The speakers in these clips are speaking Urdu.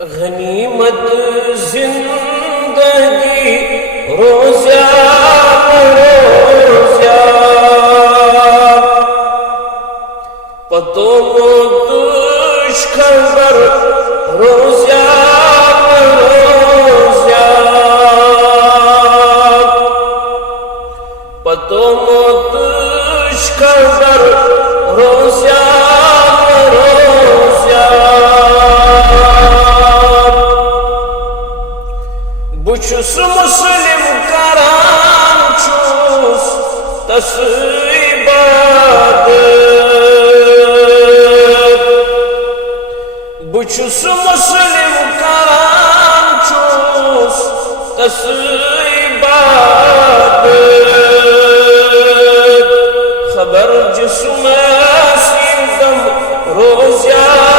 غنیمت زندگی روزیا روزیا پتو موتش خبر روزیا روزیا پتو موتش خبر روزیا بچس مسلم کران چھوس تس عبادت بچس مسلم کران چھوس تس عبادت خبر جسم سیدم روزیا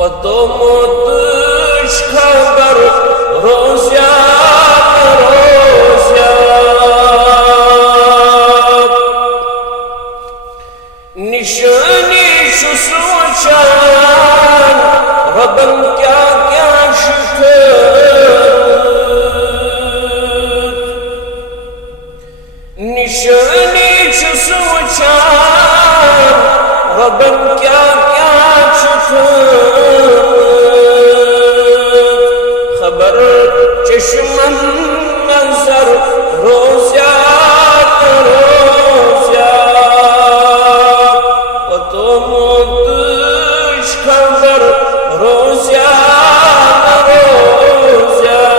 پتو موتش خبر روزیا روزیا نشانی سوچان ربن کیا کیا شکر نشانی سوچان ربن کیا کیا شکر خبر چشمن نظر روزیا روزیا پتو موتش خبر روزیا روزیا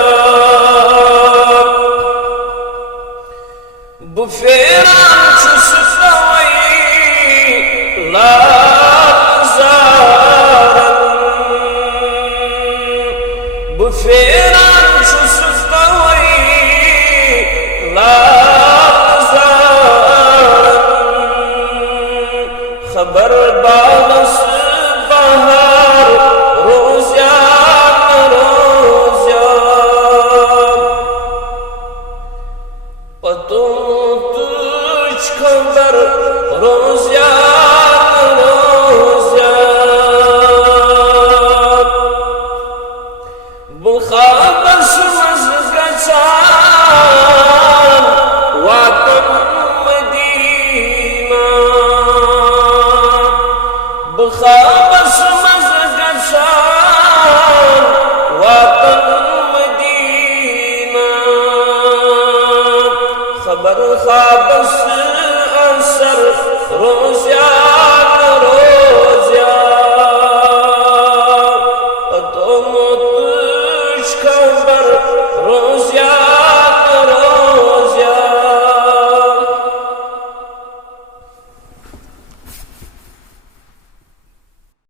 بفیران چستوی بفیران چستوی لازارن خبر بالس